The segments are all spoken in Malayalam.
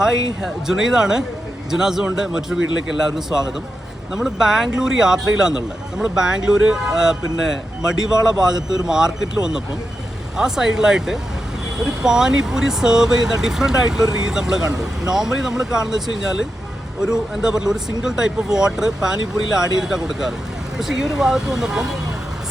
ഹായ് ജുനൈദാണ്. ജുനാസുകൊണ്ട് മറ്റൊരു വീട്ടിലേക്ക് എല്ലാവർക്കും സ്വാഗതം. നമ്മൾ ബാംഗ്ലൂർ യാത്രയിലാണെന്നുള്ളത് നമ്മൾ ബാംഗ്ലൂർ പിന്നെ മടിവാള ഭാഗത്ത് ഒരു മാർക്കറ്റിൽ വന്നപ്പം ആ സൈഡിലായിട്ട് ഒരു പാനിപ്പൂരി സെർവ് ചെയ്യുന്ന ഡിഫറെന്റ് ആയിട്ടുള്ള ഒരു രീതി നമ്മൾ കണ്ടു. നോർമലി നമ്മൾ കാണുന്നത് വെച്ച് കഴിഞ്ഞാൽ ഒരു എന്താ പറയുക ഒരു സിംഗിൾ ടൈപ്പ് ഓഫ് വാട്ടർ പാനിപ്പൂരിയിൽ ആഡ് ചെയ്തിട്ടാണ് കൊടുക്കാറ്. പക്ഷേ ഈ ഒരു ഭാഗത്ത് വന്നപ്പം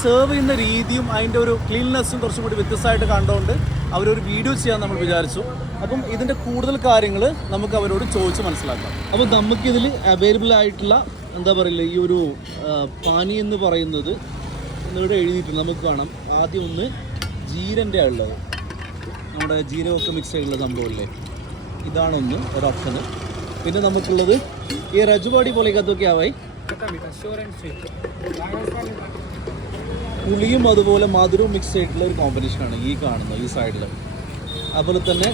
സെർവ് ചെയ്യുന്ന രീതിയും അതിന്റെ ഒരു ക്ലീൻനെസ്സും കുറച്ചും കൂടി വ്യത്യസ്തമായിട്ട് കണ്ടുകൊണ്ട് അവരൊരു വീഡിയോ ചെയ്യാൻ നമ്മൾ വിചാരിച്ചു. അപ്പം ഇതിന്റെ കൂടുതൽ കാര്യങ്ങൾ നമുക്ക് അവരോട് ചോദിച്ച് മനസ്സിലാക്കാം. അപ്പം നമുക്കിതിൽ അവൈലബിൾ ആയിട്ടുള്ള എന്താ പറയുക ഈ ഒരു പാനി എന്ന് പറയുന്നത് ഇവിടെ എഴുതിയിട്ടുണ്ട്. നമുക്ക് കാണാം. ആദ്യം ഒന്ന് ജീരന്റെ ഉള്ളത് നമ്മുടെ ജീരകമൊക്കെ മിക്സ് ചെയ്തുള്ള സംഭവമല്ലേ? ഇതാണൊന്ന് ഒരു പിന്നെ നമുക്കുള്ളത് ഈ റജുപാടി പോലെ കത്തൊക്കെ ആവായി പുളിയും അതുപോലെ മധുരവും മിക്സ് ആയിട്ടുള്ള ഒരു കോമ്പിനേഷനാണ് ഈ കാണുന്നത് ഈ സൈഡിൽ അതുപോലെ തന്നെ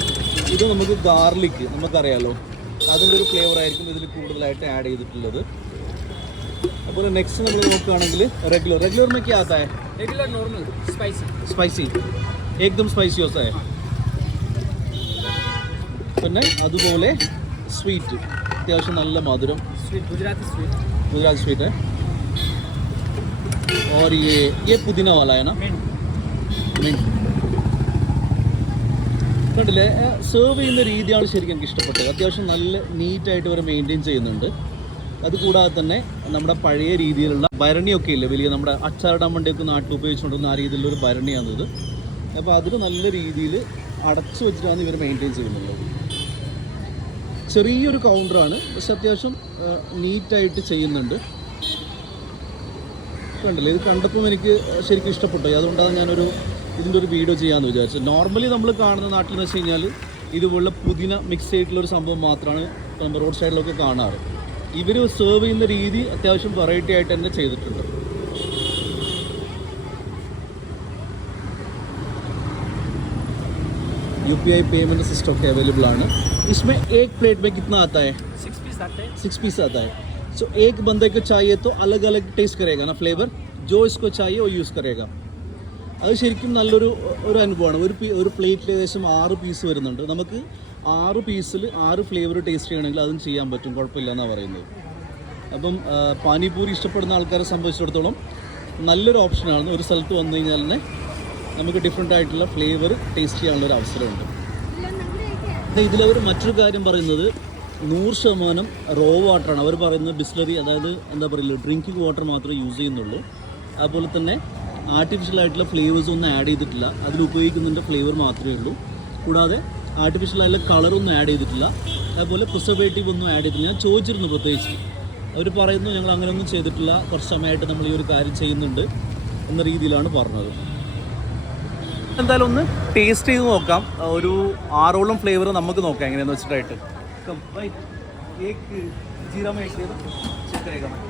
ഇത് നമുക്ക് ഗാർലിക്ക് നമുക്കറിയാലോ. അതിന്റെ ഒരു ഫ്ലേവർ ആയിരിക്കും ഇതിൽ കൂടുതലായിട്ട് ആഡ് ചെയ്തിട്ടുള്ളത്. അതുപോലെ നെക്സ്റ്റ് നമ്മൾ നോക്കുകയാണെങ്കിൽ റെഗുലർ റെഗുലർ മേ ക്യാ റെഗുലർ നോർമൽ സ്പൈസി സ്പൈസി ഏകദം സ്പൈസി ഓസായ പിന്നെ അതുപോലെ സ്വീറ്റ് അത്യാവശ്യം നല്ല മധുരം. Sweet Gujarati sweet Gujarati sweet और ये ये पुदीना वाला है ना मिंट Mint. കണ്ടില്ലേ സെർവ് ചെയ്യുന്ന രീതിയാണ് ശരിക്കും എനിക്ക് ഇഷ്ടപ്പെട്ടത് അത്യാവശ്യം നല്ല നീറ്റായിട്ട് ഇവർ മെയിൻറ്റെയിൻ ചെയ്യുന്നുണ്ട് അതുകൂടാതെ തന്നെ നമ്മുടെ പഴയ രീതിയിലുള്ള ഭരണിയൊക്കെ ഇല്ലേ വലിയ നമ്മുടെ അച്ചാറിടാൻ വേണ്ടിയൊക്കെ നാട്ടിൽ ഉപയോഗിച്ചുകൊണ്ടിരുന്ന ആ രീതിയിലുള്ള ഒരു ഭരണിയാണിത് അപ്പോൾ അതിൽ നല്ല രീതിയിൽ അടച്ചു വെച്ചിട്ടാണ് ഇവർ മെയിൻറ്റെയിൻ ചെയ്യുന്നുള്ളത് ചെറിയൊരു കൗണ്ടറാണ് പക്ഷെ അത്യാവശ്യം നീറ്റായിട്ട് ചെയ്യുന്നുണ്ട് കണ്ടില്ലേ ഇത് കണ്ടപ്പോൾ എനിക്ക് ശരിക്കും ഇഷ്ടപ്പെട്ടു അതുകൊണ്ടാണ് ഞാനൊരു ഇതിൻ്റെ ഒരു വീഡിയോ ചെയ്യാമെന്ന് വിചാരിച്ചത് നോർമലി നമ്മൾ കാണുന്ന നാട്ടിൽ എന്ന് വെച്ച് കഴിഞ്ഞാൽ ഇതുപോലുള്ള പുതിന മിക്സ് ചെയ്തിട്ടുള്ള ഒരു സംഭവം മാത്രമാണ് നമ്മൾ റോഡ് സൈഡിലൊക്കെ കാണാറ് ഇവർ സെർവ് ചെയ്യുന്ന രീതി അത്യാവശ്യം വെറൈറ്റി ആയിട്ട് തന്നെ ചെയ്തിട്ടുണ്ട് U P I payment system के अवेलेबल ആണ് इसमें एक प्लेट में कितना आता है सिक्स पीस आते हैं सिक्स पीस आता है सो एक बंदे को चाहिए तो अलग अलग टेस्ट करेगा ना फ्लेवर जो इसको चाहिए वो യൂസ് करेगा അത് ശരിക്കും നല്ലൊരു ഒരു അനുഭവമാണ് ഒരു പീ ഒരു പ്ലേറ്റിൽ ഏകദേശം ആറ് പീസ് വരുന്നുണ്ട് നമുക്ക് ആറ് പീസിൽ ആറ് ഫ്ലേവർ ടേസ്റ്റ് ചെയ്യണമെങ്കിൽ അതും ചെയ്യാൻ പറ്റും കുഴപ്പമില്ല എന്നാണ് പറയുന്നത് അപ്പം ആ, പാനിപൂരി ഇഷ്ടപ്പെടുന്ന ആൾക്കാരെ സംബന്ധിച്ചിടത്തോളം നല്ലൊരു ഓപ്ഷനാണ് ഒരു സ്ഥലത്ത് വന്നു കഴിഞ്ഞാൽ തന്നെ നമുക്ക് ഡിഫറെൻ്റ് ആയിട്ടുള്ള ഫ്ലേവർ ടേസ്റ്റ് ചെയ്യാനുള്ള ഒരു അവസരമുണ്ട് ഇതിലവർ മറ്റൊരു കാര്യം പറയുന്നത് നൂറ് ശതമാനം റോ വാട്ടറാണ് അവർ പറയുന്നത് ഡിസ്ലറി അതായത് എന്താ പറയുക ഡ്രിങ്കിങ് വാട്ടർ മാത്രമേ യൂസ് ചെയ്യുന്നുള്ളൂ. അതുപോലെ തന്നെ ആർട്ടിഫിഷ്യൽ ആയിട്ടുള്ള ഫ്ലേവേഴ്സ് ഒന്നും ആഡ് ചെയ്തിട്ടില്ല. അതിൽ ഉപയോഗിക്കുന്നതിന്റെ ഫ്ലേവർ മാത്രമേ ഉള്ളൂ. കൂടാതെ ആർട്ടിഫിഷ്യൽ ആയിട്ടുള്ള കളറൊന്നും ആഡ് ചെയ്തിട്ടില്ല. അതുപോലെ പ്രിസർവേറ്റീവ് ഒന്നും ആഡ് ചെയ്തിട്ടില്ല. ഞാൻ ചോദിച്ചിരുന്നു പ്രത്യേകിച്ച്. അവർ പറയുന്നു ഞങ്ങൾ അങ്ങനെയൊന്നും ചെയ്തിട്ടില്ല. കുറച്ച് സമയമായിട്ട് നമ്മൾ ഈ ഒരു കാര്യം ചെയ്യുന്നുണ്ട് എന്ന രീതിയിലാണ് പറഞ്ഞത്. എന്തായാലും ഒന്ന് ടേസ്റ്റ് ചെയ്ത് നോക്കാം. ഒരു ആറോളം ഫ്ലേവർ നമുക്ക് നോക്കാം എങ്ങനെയാണെന്ന് വെച്ചിട്ടായിട്ട്. कब भाई एक जीरा में एक दे दो चेक करेगा मैं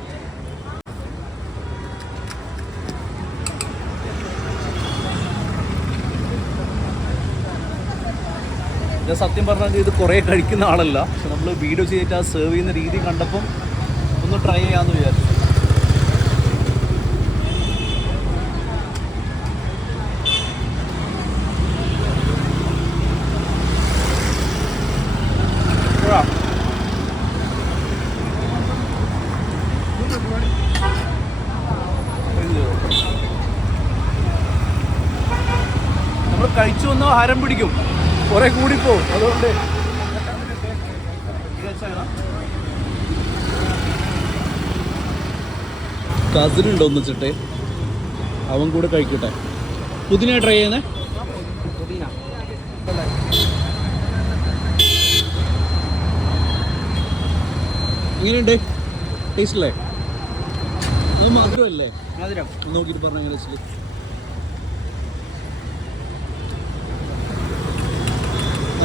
ഞാൻ സത്യം പറഞ്ഞാൽ ഇത് കുറേ കഴിക്കുന്ന ആളല്ല പക്ഷെ നമ്മൾ വീഡിയോ ചെയ്തിട്ട് ആ സെർവ് ചെയ്യുന്ന രീതി കണ്ടപ്പം ഒന്ന് ട്രൈ ചെയ്യാമെന്ന് വിചാരിച്ചു കഴിച്ചു വന്നാൽ ഹരം പിടിക്കും. കുറെ കൂടിപ്പോവും. അതുകൊണ്ട് കസിൻ ഉണ്ടോ ഒന്ന് വെച്ചിട്ട്? അവൻ കൂടെ കഴിക്കട്ടെ. പുതിന ട്രൈ ചെയ്യുന്നേ? എങ്ങനെയുണ്ട്? ടേസ്റ്റ് അല്ലേ അത് മധുരമല്ലേ? മധുരം. നോക്കിയിട്ട് പറഞ്ഞ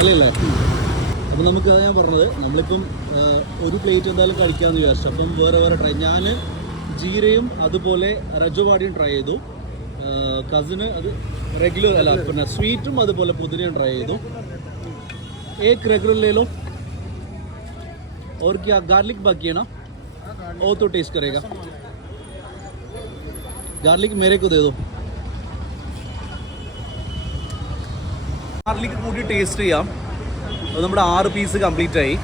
വെച്ചിട്ട് നല്ലല്ലേ അപ്പം നമുക്ക് അതാ ഞാൻ പറഞ്ഞത് നമ്മളിപ്പം ആ, ഒരു പ്ലേറ്റ് എന്തായാലും കഴിക്കാമെന്ന് വിചാരിച്ചു അപ്പം വേറെ വേറെ ട്രൈ ഞാൻ ജീരയും അതുപോലെ രജവാടിയും ട്രൈ ചെയ്തു കസിന് അത് റെഗുലർ അല്ല പിന്നെ സ്വീറ്റും അതുപോലെ പുതിനയും ട്രൈ ചെയ്തു एक रेगुलर ले लो और क्या गार्लिक बाकी है ना वो तो टेस्ट करेगा गार्लिक मेरे को दे दो ഗാർലിക് കൂടി ടേസ്റ്റ് ചെയ്യാം. അത് നമ്മുടെ ആറ് പീസ് കംപ്ലീറ്റ് ആയി.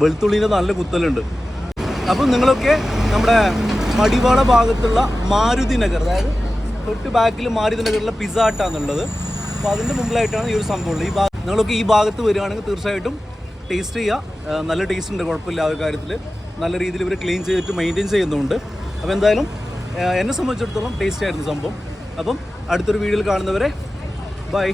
വെളുത്തുള്ളിന്റെ നല്ല കുത്തലുണ്ട്. അപ്പം നിങ്ങളൊക്കെ നമ്മുടെ മടിവാള ഭാഗത്തുള്ള മാരുതി നഗർ അതായത് തൊട്ട് ബാക്കിൽ മാരുതി നഗറിലെ പിസ്സ ഹട്ടാന്നുള്ളത് അപ്പോൾ അതിന്റെ മുമ്പിലായിട്ടാണ് ഈ ഒരു സംഭവം ഉള്ളത്. ഈ ഭാഗം നിങ്ങളൊക്കെ ഈ ഭാഗത്ത് വരികയാണെങ്കിൽ തീർച്ചയായിട്ടും ടേസ്റ്റ് ചെയ്യുക നല്ല ടേസ്റ്റ് ഉണ്ട് കുഴപ്പമില്ല ആ ഒരു കാര്യത്തിൽ. നല്ല രീതിയിൽ ഇവർ ക്ലീൻ ചെയ്തിട്ട് മെയിന്റെയിൻ ചെയ്യുന്നുണ്ട്. അപ്പോൾ എന്തായാലും എന്നെ സംബന്ധിച്ചിടത്തോളം ടേസ്റ്റ് ആയിരുന്നു സംഭവം. അപ്പം അടുത്തൊരു വീഡിയോയിൽ കാണുന്നവരെ ബൈ